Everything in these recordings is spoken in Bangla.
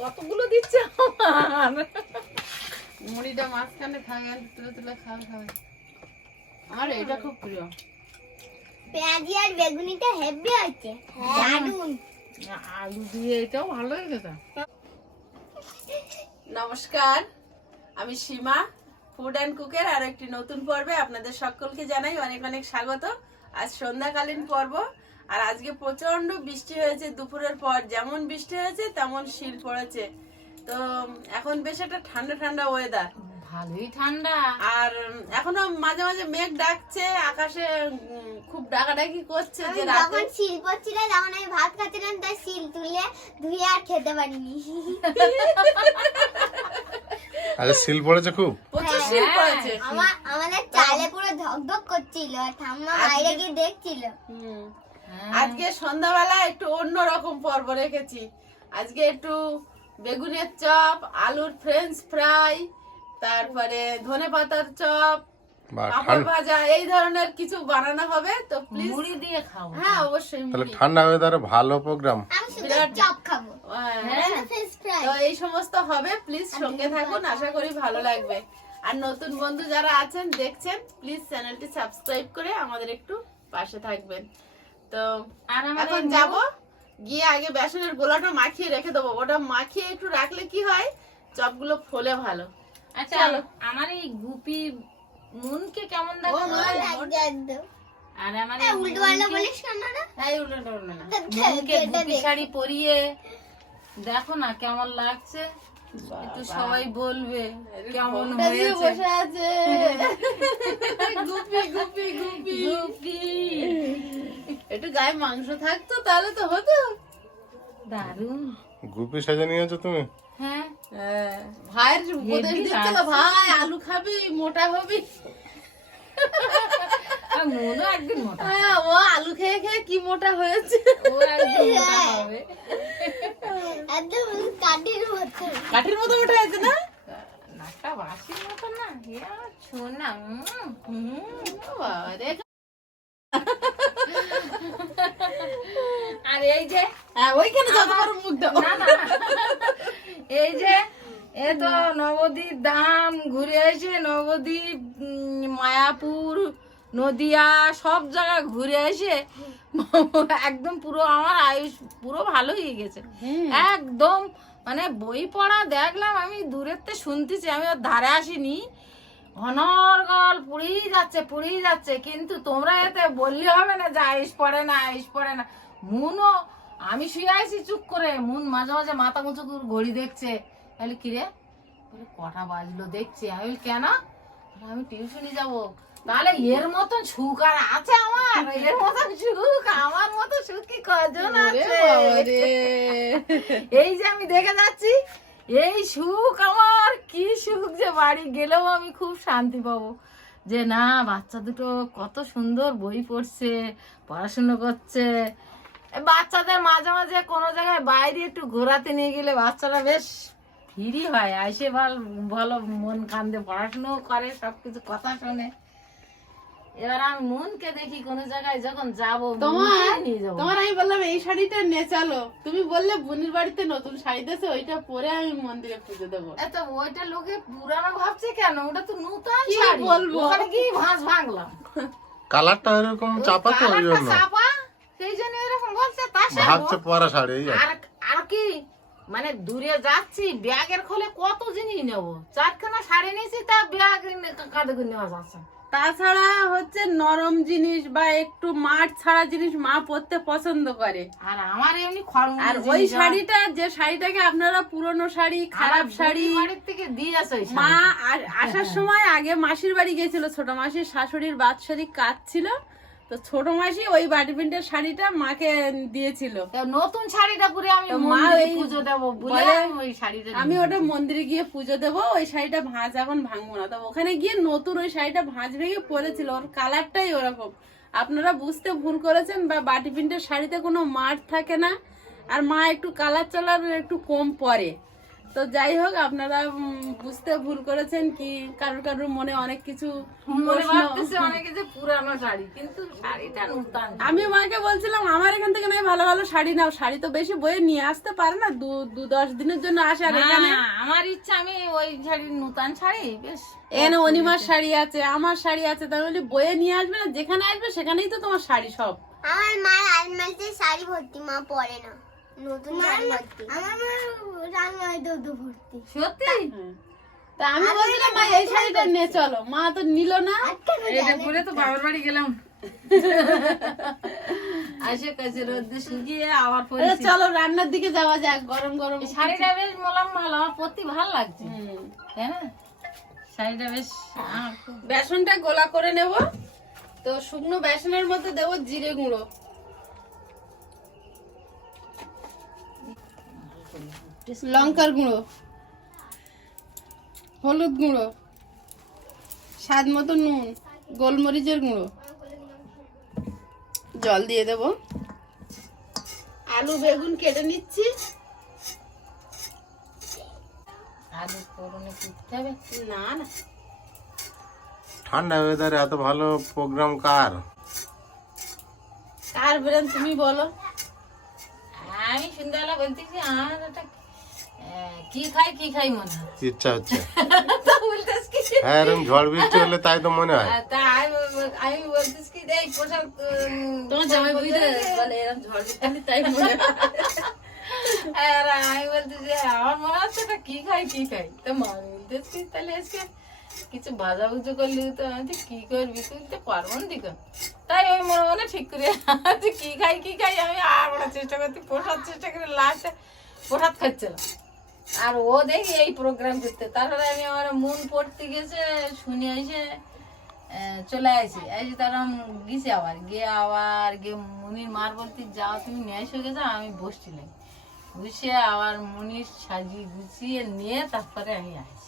কতগুলো দিচ্ছে আমার? মুড়িটা মাঝখানে আর তুলে তুলে খাওয়া খাবে। আমার এটা খুব প্রিয়। পেঁয়াজি আর বেগুনিটা হেভি হয়েছে। দারুণ আলু দিয়ে এটাও ভালো হয়েছে নমস্কার আমি সীমা ফুড অ্যান্ড কুকের আর একটি নতুন পর্বে আপনাদের সকলকে জানাই অনেক অনেক স্বাগত। আজ সন্ধ্যাকালীন পর্ব। আর আজকে প্রচণ্ড বৃষ্টি হয়েছে দুপুরের পর। যেমন বৃষ্টি হয়েছে তেমন শিল পড়েছে। তো এখন বেশ একটা ঠান্ডা ঠান্ডা ওয়েদার ভালোই ঠান্ডা। আর এখনও মাঝে মাঝে মেঘ ডাকছে আকাশে খুব ডাকাডাকি করছে আমি যে যখন শিল পড়ছিল তখন আমি ভাত খাচ্ছিলাম তাই শিল তুলে ধুয়ে আর খেতে পারিনি। আরে সিল পড়েছে খুব? প্রচুর শিল পড়েছে। আমার আমাদের চালে পুরো ধকধক করছিল আর ঠাম্মা বাইরে গিয়ে দেখছিল। হুম। হ্যাঁ। আজকে সন্ধ্যাবেলা একটু অন্য রকম পর্ব রেখেছি। আজকে একটু বেগুনের চপ আলুর ফ্রেঞ্চ ফ্রাই তারপরে ধনে পাতার চপ পাপড় ভাজা এই ধরনের কিছু বানানো হবে তো প্লিজ মুড়ি দিয়ে খাব। হ্যাঁ অবশ্যই তাহলে। ঠান্ডা ওয়েদারে ভালো প্রোগ্রাম বিরাট- চপ খাব। হ্যাঁ। ফ্রাই তো এই সমস্ত হবে প্লিজ সঙ্গে থাকুন আশা করি ভালো লাগবে। আর নতুন বন্ধু যারা আছেন দেখছেন প্লিজ চ্যানেলটি সাবস্ক্রাইব করে আমাদের একটু পাশে থাকবেন। তো আর আমার এখন যাব গিয়ে আগে বেসনের গোলাটা মাখিয়ে রেখে দেবো। ওটা মাখিয়ে একটু রাখলে কি হয়? চপগুলো ফোলে ভালো। আচ্ছা আমার এই গুপি মুনকে কেমন দেখো? আর আমার উল্টো পাল্টা বলিস কেন রে? এই উল্টো উল্টো না। মুনকে গুপি শাড়ি পরিয়ে দেখো না কেমন লাগছে? একটু সবাই বলবে কেমন হয়েছে। বসে আছে। গুপি গুপি গুপি। গুপি। একটু গায়ে মাংস থাকতো তাহলে তো হতো। দারুণ গুপি সাজে নিয়েছো তুমি? হ্যাঁ। ভাইয়ের উপদেশ দিচ্ছিল ভাই আলু খাবি মোটা হবি? মনও একদিন মোটা হ্যাঁ, ও আলু খেয়ে খেয়ে কি মোটা হয়েছে? ও একদিন মোটা হবে। একদম কাঠির মতো। কাঠির মতো মোটা হয়েছে না? নাকটা বাসির মতো না শোনা উম, হুম। বাবা রে। আর এই যে হ্যাঁ, ওইখানে যত বড় মুখ দাও। এই যে এ তো নবদ্বীপ ধাম ঘুরে এসে নবদ্বীপ মায়াপুর নদিয়া সব জায়গা ঘুরে এসে একদম পুরো আমার আয়ুষ পুরো ভালো হয়ে গেছে। একদম মানে বই পড়া দেখলাম আমি দূরের থেকে শুনতেছি আমি ওর ধারে আসিনি। অনর্গল পুড়েই যাচ্ছে পুড়েই যাচ্ছে। কিন্তু তোমরা এতে বললে হবে না যে আইস পড়ে না আইস পড়ে না। মুনও আমি শুয়ে আছি চুপ করে। মুন মাঝে মাঝে মাথা করে ঘড়ি দেখছে। তাহলে কিরে বলে, কটা বাজলো দেখছি। আমি বলি, কেন? আমি টিউশনি যাব। তাহলে এর মতন সুখ আর আছে আমার? এর মতন সুখ আমার মতো সুখ কি কজন আছে? এই যে আমি দেখে যাচ্ছি। এই সুখ আমার, কি সুখ যে বাড়ি গেলেও আমি খুব শান্তি পাবো। যে না, বাচ্চা দুটো কত সুন্দর বই পড়ছে, পড়াশুনো করছে। বাচ্চাদের মাঝে মাঝে কোনো জায়গায় বাইরে একটু ঘোরাতে নিয়ে গেলে বাচ্চারা বেশ ফ্রি হয়। আইসে ভালো ভালো মন কান্দে পড়াশুনো করে, সবকিছু কথা শোনে। এবার আমি মনকে দেখি কোনো জায়গায় যখন যাব তোমার তোমার আমি বললাম এই শাড়িটা নে চলো। তুমি বললে বুনির বাড়িতে নতুন শাড়ি দিয়েছে ওইটা পরে আমি মন্দিরে পুজো দেবো। এত ওইটা লোকে পুরানো ভাবছে কেন? ওটা তো নতুন শাড়ি। বলব? ওখানে কি ভাঁজ ভাঙলাম? কালারটা এরকম চাপা তো ওই জন্য। চাপা? সেই জন্য এরকম বলছে ভাবছে পরা শাড়ি আর। আর কি মানে দূরে যাচ্ছি ব্যাগের খোলে কত জিনিস নেব? চারখানা শাড়ি নিয়েছি তা ব্যাগ কাঁধে করে নেওয়া যাচ্ছে। তাছাড়া হচ্ছে নরম জিনিস বা একটু মাঠ ছাড়া জিনিস মা পরতে পছন্দ করে আর আমার এমনি আর ওই শাড়িটা যে শাড়িটাকে আপনারা পুরনো শাড়ি খারাপ শাড়ি থেকে দিয়ে আসে মা। আসার সময় আগে মাসির বাড়ি গেছিল ছোট মাসির শাশুড়ির বাৎসরিক কাজ ছিল তো ছোট মাসি ওই বাটি প্রিন্টের শাড়িটা মাকে দিয়েছিল। নতুন শাড়িটা পরে আমি মা ওই পুজো দেবো বলে ওই শাড়িটা আমি ওটা মন্দিরে গিয়ে পুজো দেবো ওই শাড়িটা ভাঁজ এখন ভাঙবো না। তো ওখানে গিয়ে নতুন ওই শাড়িটা ভাঁজ ভেঙে পরেছিল ওর কালারটাই ওরকম। আপনারা বুঝতে ভুল করেছেন বা বাটি প্রিন্টের শাড়িতে কোনো মাঠ থাকে না আর মা একটু কালার চালার একটু কম পরে। তো যাই হোক আপনারা বুঝতে ভুল করেছেন কি কারোর কারোর মনে অনেক কিছু মনে ভাবতেছে অনেকে যে পুরানো শাড়ি কিন্তু শাড়িটা নতুন। আমি মাকে বলছিলাম আমার এখান থেকে নয় ভালো ভালো শাড়ি নাও। শাড়ি তো বেশি বয়ে নিয়ে আসতে পারে না দু দু দশ দিনের জন্য আসে আর এখানে। আমার ইচ্ছা আমি ওই শাড়ি নতুন শাড়ি বেশ। এখানে অনিমার শাড়ি আছে আমার শাড়ি আছে তাই বলি বয়ে নিয়ে আসবে না যেখানে আসবে সেখানেই তো তোমার শাড়ি সব। আমার মার আলমারিতে শাড়ি ভর্তি মা পরে না। নতুন আমার রান্নায় দুধ ভর্তি। সত্যি? তা আমি বলছিলাম মা এই শাড়িটা নিয়ে চলো। মা তো নিল না। এটা পরে তো বাবার বাড়ি গেলাম। আসে কাছে রোদ্দে শুকিয়ে আবার পরে চলো রান্নার দিকে যাওয়া যাক গরম গরম। শাড়িটা বেশ মোলাম ভালো আমার পরতে ভালো লাগছে। হুম। তাই না? শাড়িটা বেশ বেসনটা গোলা করে নেব। তো শুকনো বেসনের মধ্যে দেবো জিরে গুঁড়ো। লঙ্কার গুঁড়ো হলুদ গুঁড়ো স্বাদ মতো নুন গোলমরিচের গুঁড়ো। জল দিয়ে দেব। আলু বেগুন কেটে নিচ্ছি। আলু ফোড়নে কুটতে হবে? না না। ঠান্ডা ওয়েদারে এত ভালো প্রোগ্রাম কার? কার বেরেন তুমি বলো। আমি সন্ধ্যাবেলা বলতেছি আমার একটা কি খাই কি খাই মনে হয়? ইচ্ছা হচ্ছে। বলতেছ হ্যাঁ এরকম ঝড় বৃষ্টি হলে তাই তো মনে হয়। আমি বল- কি এই পোশাক তোমার জামাই বুঝতে বলে এরকম ঝড় বৃষ্টি তাই মনে হয়। আর আমি বলতেছি আমার মনে হচ্ছে কি খাই কি খাই? তো মা বলতেছি তাহলে আজকে কিছু ভাজা ভুজো করলি তো, আমি কি করবি তুই? তো পারব না দিকে তাই ওই মনে মনে ঠিক করে যে কি খাই কি খাই? আমি আর বলার চেষ্টা করতে পোষার চেষ্টা করে লাস্টে প্রসাদ খাচ্ছিলাম। আর ও দেখি এই প্রোগ্রাম করতে। তারপরে আমি আমার মন পড়তে গেছে, শুনে এসে চলে আসি। এসে তার গেছি আবার। গিয়ে আবার গিয়ে মুনির মার বলতে, যাও, তুমি নিয়ে এসে গেছো, আমি বসছিলাম। বসে আবার মুনির সাজিয়ে গুছিয়ে নিয়ে তারপরে আমি আসি।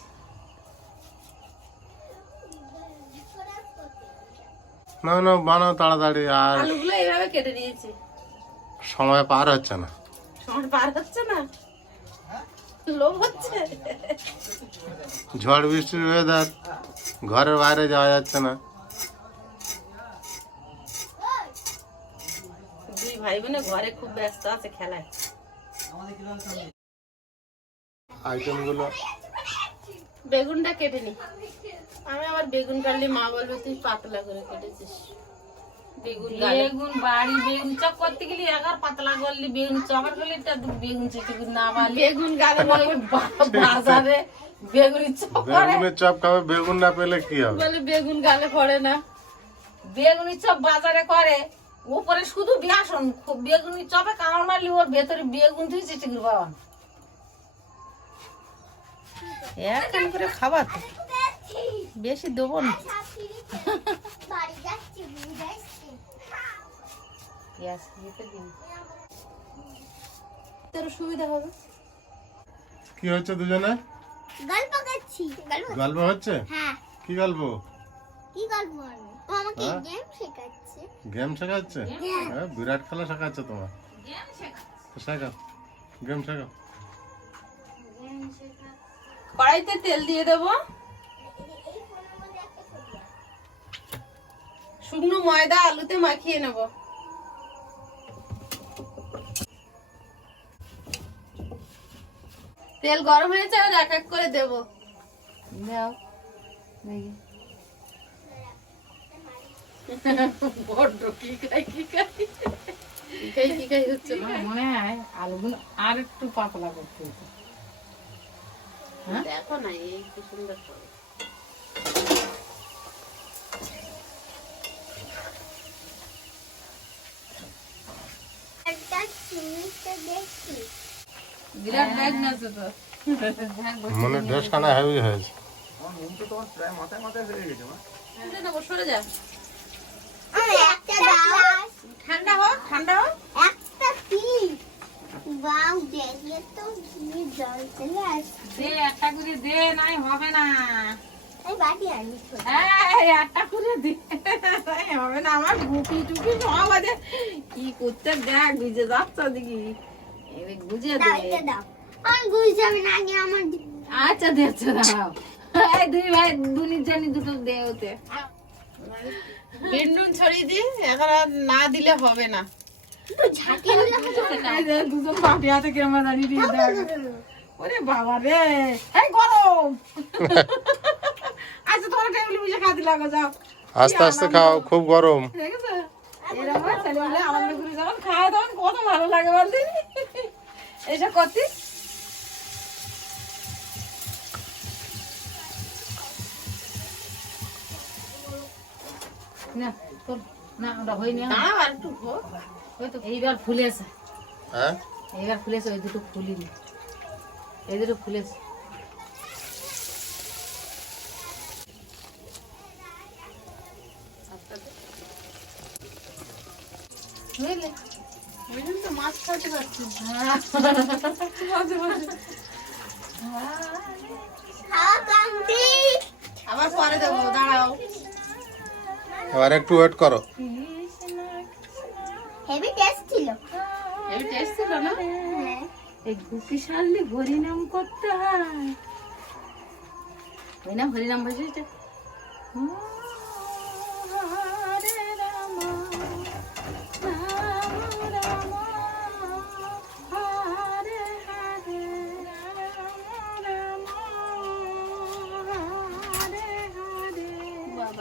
না না বানাও তাড়াতাড়ি আর আলুগুলো এইভাবে কেটে নিয়েছি। সময় পার হচ্ছে না। সময় পার হচ্ছে না? লোভ হচ্ছে? ঝড় বৃষ্টির ওয়েদার ঘরের বাইরে যাওয়া যাচ্ছে না। দুই ভাই বোনে ঘরে খুব ব্যস্ত আছে খেলায়। আইটেমগুলো বেগুনটা কেটে নি। আমি আবার বেগুন কাটলে মা বলবে তুই পাতলা করে কেটেছিস। বেগুন বেগুন বাড়ি বেগুন চপ করতে গেলে পাতলা করলি বেগুন চপার করলে একটা বেগুন চেটে না বেগুন গালে বাজারে বেগুনি চপ করে। চপ খাবে বেগুন না পেলে কি হবে? বলে বেগুন গালে পড়ে না। বেগুনি চপ বাজারে করে উপরে শুধু বেসন খুব বেগুনি চপে কামড় মারলি ওর ভেতরে বেগুন তুই চেটে বাবা। একখান করে খাবার তো। বেশি দেবো না। তোর সুবিধা হবে। কি হচ্ছে দুজনে? গল্প করছি গল্প হচ্ছে? হ্যাঁ। কি গল্প? কি গল্প আমাকে হ্যাঁ? গেম শেখাচ্ছে। গেম শেখাচ্ছে? হ্যাঁ। বিরাট খেলা শেখাচ্ছে তোমার। তো শেখাও গেম শেখাও কড়াইতে তেল দিয়ে দেবো। শুকনো ময়দা আলুতে মাখিয়ে নেব। তেল গরম হয়েছে আর এক এক করে দেবো। দাও। বড্ড কি খাই কি খাই কি খাই কি খাই হচ্ছে না? মনে হয় আলুগুলো আর একটু পাতলা করতে হতো। দেখো না এই কি সুন্দর করে একটা জিনিসটা দেখছি বিরাট ব্যাগ না তো তো মনে ড্রেস খানা হেভি হয়েছে। ঠান্ডা হোক ঠান্ডা হোক। একটা বাউ দেখলে তো কি জল চলে আসছে দে একটা করে দে নাই হবে না। দে। আমার গুপি টুপি সব আছে। কি করতে দেখ গুজে যাচ্ছে দেখি। গুজে দে দি- আচ্ছা দাঁড়াও দুই ভাই দুনির জানি দুটো দে ওতে। বেন্ডুন ছড়িয়ে দিই এখন আর না দিলে হবে না। দুজন পাটি হাতে কেমন দাঁড়িয়ে দিয়ে দেখ। ওরে বাবা রে এই গরম। আচ্ছা তোমার টেবিলে বসে খাতে লাগো যাও। আস্তে আস্তে খাও খুব গরম। দেখেছ? এরকম ছেলেগুলো আনন্দ করে যখন খায় তখন কত ভালো লাগে বলতে। করতিস না তোর না ওটা হয়নি আর একটু ওই তো এইবার ফুলেছে। হ্যাঁ? এইবার ফুলেছে ওই দুটো ফুলিনি। এই দুটো ফুলেছে। বুঝলে ওই জন্য তো মাছ খাওয়াতে পারছি না। খাওয়া complete। আবার পরে দেবো দাঁড়াও এবার একটু ওয়েট করো Heavy taste ছিল। এই টেস্ট ছিল না হ্যাঁ। এই গুপি সারলে হরিনাম করতে হয় হরিনাম হরিনাম বসেছে হরে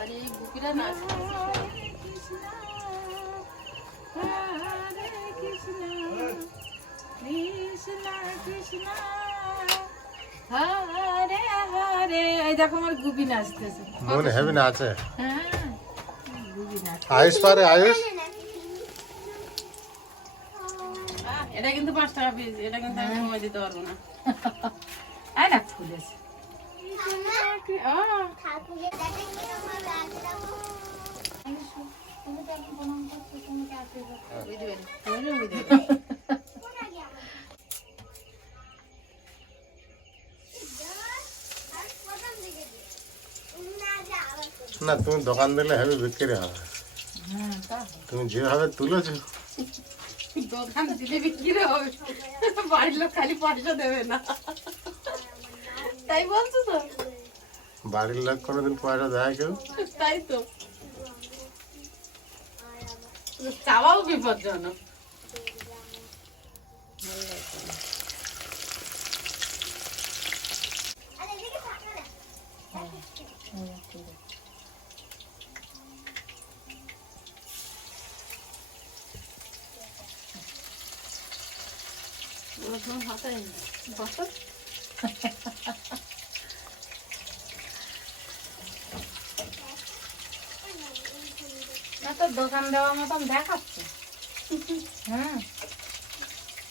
এই গুপিরা নাচ দেখো আমার গুপি নাচতেছে। মন হেভি না হ্যাঁ গুপি নাচ আয়ুষ পারে আয়ুষ। এটা কিন্তু পাঁচ টাকা পিস এটা কিন্তু আমি সময় দিতে পারব না। এই না ফুলেছে। না, তুমি দোকান দিলে হেভি বিক্রি হবে। হ্যাঁ তুমি যেভাবে তুলেছো। দোকান দিলে বিক্রি হবে। বাড়ির লোক খালি পয়সা দেবে না। তাই বলছো তো? বাড়ির লোক কোনোদিন পয়সা দেয় কেউ? তাই তো। চাওয়াও বিপজ্জনক। না। বসো। তো দোকান দেওয়ার মতন দেখাচ্ছে। হ্যাঁ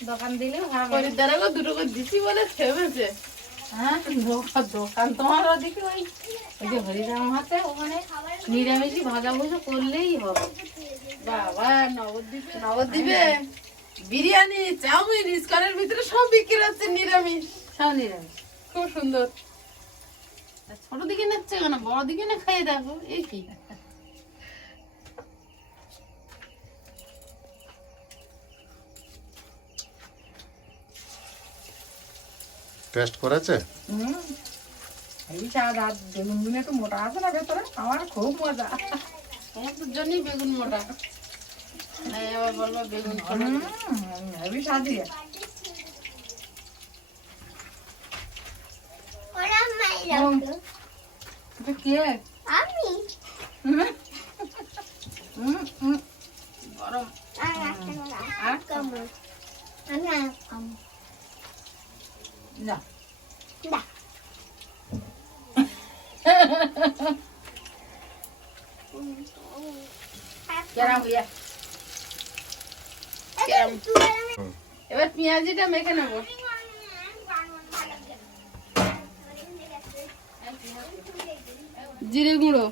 দোকান দিলেও হবে। খরিদ্দারকে দুটো করে দিছি বলে থেমেছে। হ্যাঁ দোকান তোমার ওদিকে ওই ওই যে হরিরাম হাতে ওখানে নিরামিষই ভাজা ভুজো করলেই হবে। বাবা নবদ্বীপে নবদ্বীপে বিরিয়ানি চাউমিন ইস্কনের ভিতরে সব বিক্রি হচ্ছে নিরামিষ। সব নিরামিষ। খুব সুন্দর। ছোট দিকে নিচ্ছে কেন? বড় দিকে না খাইয়ে দেখো? এই কি? টেস্ট করেছে? এই আর একটু মোটা আছে না ভেতরে আমার খুব মজা। জন্যই বেগুন মোটা। আবার বলব বেগুন। কে? আমি হুম হুম হুম গরম আর একটা করে আর কামড়। আমি আর কামড়। না দা। কেরাম হইয়া কেরম। তুই আর আমি- এবার মেখে নেব। জিরে গুঁড়ো,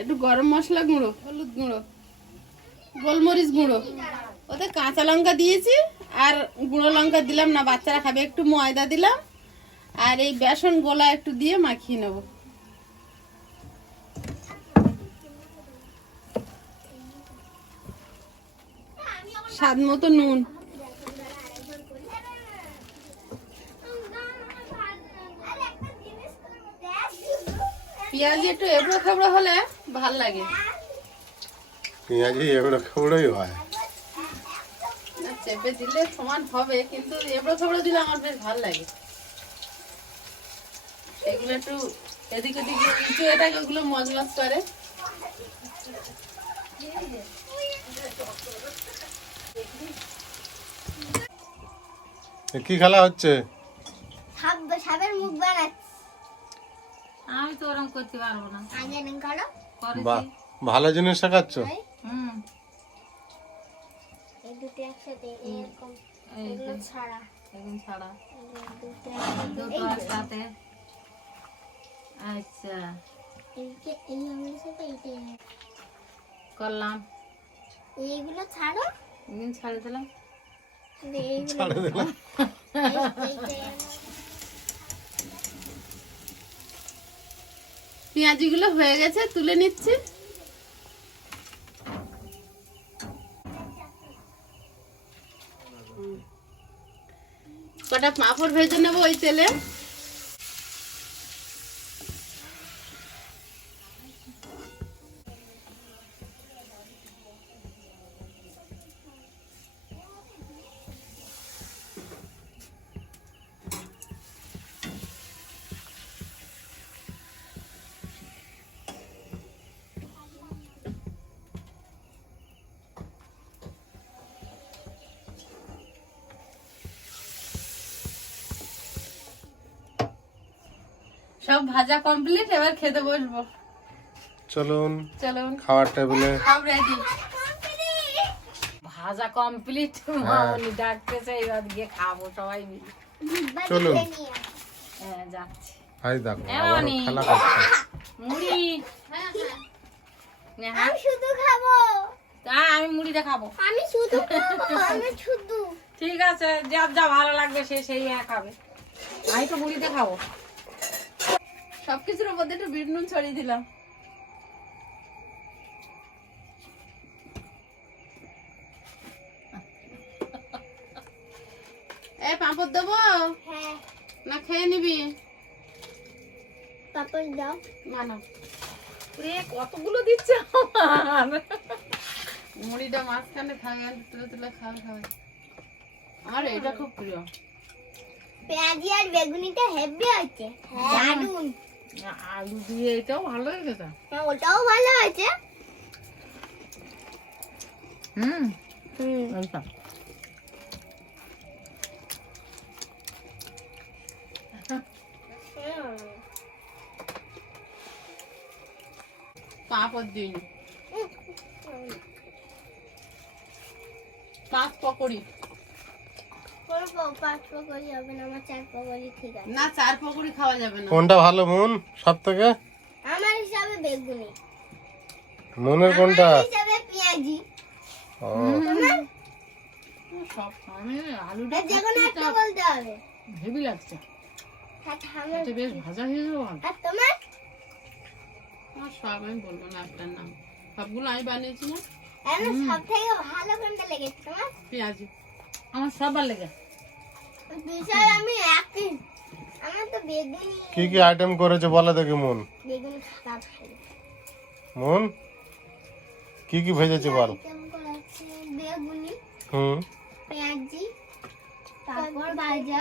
একটু গরম মশলা গুঁড়ো, হলুদ গুঁড়ো, গোলমরিচ গুঁড়ো। ওতে কাঁচা লঙ্কা দিয়েছি, আর গুঁড়ো লঙ্কা দিলাম না, বাচ্চারা খাবে, একটু ময়দা দিলাম, আর এই বেসন গোলা একটু দিয়ে মাখিয়ে নেব। স্বাদ মতো নুন। পেঁয়াজি একটু এবড়ো খেবড়ো হলে ভালো লাগে। পেঁয়াজি এগুলো খেবড়োই হয়। চেপে দিলে সমান হবে কিন্তু এবড়ো খেবড়ো দিলে আমার বেশ ভালো লাগে। এগুলো একটু এদিক ওদিক কিছু এটা ওগুলো মজ মজ করে কি খেলা হচ্ছে? সাপের মুখ বানাচ্ছি। আমি তো ওরকম করতে পারব না। আগে নিন করো বাহ ভালো জিনিস শেখাচ্ছ? হুম। এই দুটো একসাথে এরকম এগুলো ছাড়া। ছাড়া। দুটো একসাথে। আচ্ছা। এই এই আঙুলের সাথে এইটা। করলাম। এইগুলো ছাড়ো। একদিন ছাড়ে দিলাম। ছাড়ে দিলাম। পেঁয়াজিগুলো হয়ে গেছে তুলে নিচ্ছি। কটা পাঁপড় ভেজে নেব ওই তেলে? সব ভাজা কমপ্লিট এবার খেতে বসবো। চলুন চলুন। খাওয়ার টেবিলে। সব রেডি ভাজা কমপ্লিট মামনি ডাকতেছে এবার গিয়ে খাব সবাই মিলে। চলুন। হ্যাঁ যাচ্ছি। আই দেখো আবার খেলা করছে। মুড়ি। নে, হ্যাঁ আমি শুধু খাব। তা আমি মুড়িটা খাব। আমি শুধু খাব আমি শুধু। ঠিক আছে যার যা ভালো লাগবে সে সেই হ্যাঁ খাবে আমি তো মুড়িতে খাব। সবকিছুর উপর দিয়ে একটু বিট নুন ছড়িয়ে দিলাম। এ পাঁপড় দেবো? হ্যাঁ। না খেয়ে নিবি। পাপড় দাও। মানা রে কতগুলো দিচ্ছে আমার? মুড়িটা মাঝখানে থাকে তুলে তুলে খাওয়া খাওয়া আর এটা খুব প্রিয়। পেঁয়াজি আর বেগুনিটা হেভি হয়েছে। দারুণ আলু দিয়ে এটাও ভালো হয়েছে হ্যাঁ, ওটাও ভালো হয়েছে। হুম। হুম। এইটা পাঁপড় দিন পাঁচ পকড়ি কোনো প- পাঁচ পকড়ি হবে না আমার চার পকড়ি ঠিক আছে না চার পকড়ি খাওয়া যাবে না। কোনটা ভালো মন? সব থেকে? আমার হিসাবে বেগুনি। মনের কোনটা? হিসাবে পেঁয়াজি। ও। সব আমি আলুটা আর যে কোনো একটা বলতে হবে। হেভি লাগছে। এটা বেশ ভাজা হয়ে যাবে আর। তোমার? আমার সব আমি বলব না একটার নাম। সবগুলো আমি বানিয়েছি না? আমার সব থেকে ভালো কোনটা লেগেছে তোমার? পেঁয়াজি। আমার সবার লেগে বিশাল আমি একই। আমার তো বেগুনি কি কি আইটেম করেছে বলো দেখি মন বেগুনি মন কি কি ভেজেছে বল। বেগুনি হুম। পেঁয়াজি পাঁপড় ভাজা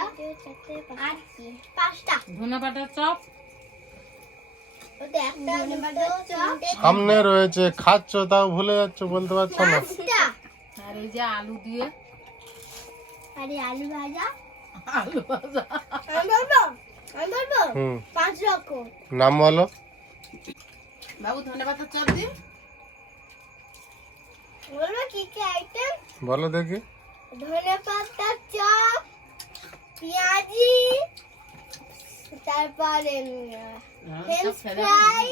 আর কি? ধনে পাতার চপ? সামনে রয়েছে খাচ্ছ তাও ভুলে যাচ্ছ বলতে পারছ না। আর এই যে আলু দিয়ে? আর আলু ভাজা? আলু ভাজা। হুম পাঁচ রকম। নাম বলো। বাবু ধনে চপ দিন বলব কি কি আইটেম বলো দেখি। ধনে পাতা চপ পেঁয়াজি তারপরে ফ্রেঞ্চ ফ্রাই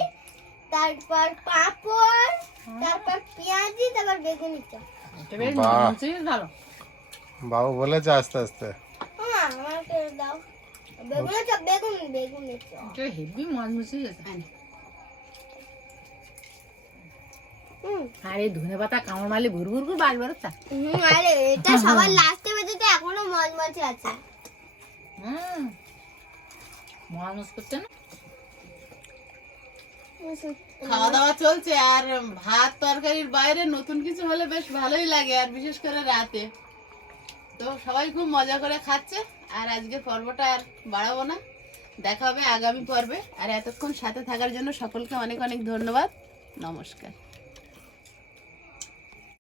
তারপর পাঁপড় তারপর পেঁয়াজি তারপর বেগুনি চপ বাবু বলেছে আস্তে আস্তে। আর ধনে পাতা কামড় মারলে ঘুর ঘুর ঘুর বাজ বেরোচ্ছে। আরে এটা সবার লাস্টে বেজেতে এখনও মজমজে আছে। হুম। করছে না? খাওয়া দাওয়া চলছে আর ভাত তরকারির বাইরে নতুন কিছু হলে বেশ ভালোই লাগে আর বিশেষ করে রাতে। তো সবাই খুব মজা করে খাচ্ছে, আর আজকে পর্বটা আর বাড়াবো না। দেখা হবে আগামী পর্বে। আর এতক্ষণ সাথে থাকার জন্য সকলকে অনেক অনেক ধন্যবাদ। নমস্কার।